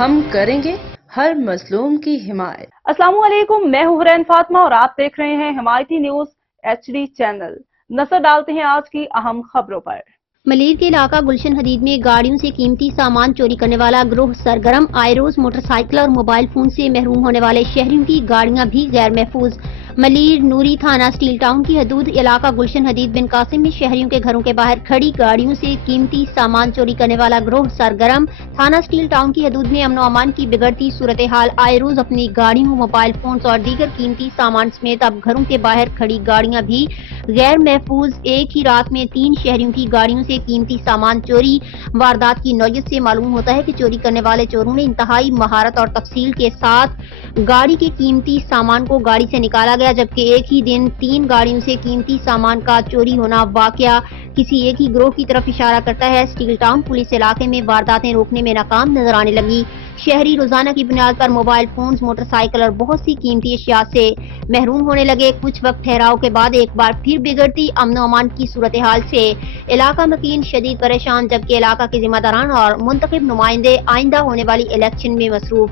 ہم کریں گے ہر مظلوم کی حمایت۔ السلام علیکم، میں ہوں حرین فاطمہ اور آپ دیکھ رہے ہیں حمایتی نیوز HD چینل۔ نظر ڈالتے ہیں آج کی اہم خبروں پر۔ ملیر کے علاقہ گلشن حدید میں گاڑیوں سے قیمتی سامان چوری کرنے والا گروہ سرگرم، آئے روز موٹر سائیکل اور موبائل فون سے محروم ہونے والے شہریوں کی گاڑیاں بھی غیر محفوظ۔ ملیر نوری تھانہ اسٹیل ٹاؤن کی حدود علاقہ گلشن حدید بن قاسم میں شہریوں کے گھروں کے باہر کھڑی گاڑیوں سے قیمتی سامان چوری کرنے والا گروہ سرگرم تھانہ اسٹیل ٹاؤن کی حدود میں امن و امان کی بگڑتی صورتحال آئے روز اپنی گاڑیوں، موبائل فونز اور دیگر قیمتی سامان سمیت اب گھروں کے باہر کھڑی گاڑیاں بھی غیر محفوظ۔ ایک ہی رات میں 3 شہریوں کی گاڑیوں سے قیمتی سامان چوری۔ واردات کی نوعیت سے معلوم ہوتا ہے کہ چوری کرنے والے چوروں نے انتہائی مہارت اور تفصیل کے ساتھ گاڑی کے قیمتی سامان کو گاڑی سے نکالا گیا، جبکہ ایک ہی دن 3 گاڑیوں سے قیمتی سامان کا چوری ہونا واقعہ کسی ایک ہی گروہ کی طرف اشارہ کرتا ہے۔ اسٹیل ٹاؤن پولیس علاقے میں وارداتیں روکنے میں ناکام نظر آنے لگی۔ شہری روزانہ کی بنیاد پر موبائل فونز، موٹر سائیکل اور بہت سی قیمتی اشیاء سے محروم ہونے لگے۔ کچھ وقت ٹھہراؤ کے بعد ایک بار پھر بگڑتی امن و امان کی صورتحال سے علاقہ مکین شدید پریشان، جبکہ علاقہ کے ذمہ داران اور منتخب نمائندے آئندہ ہونے والی الیکشن میں مصروف۔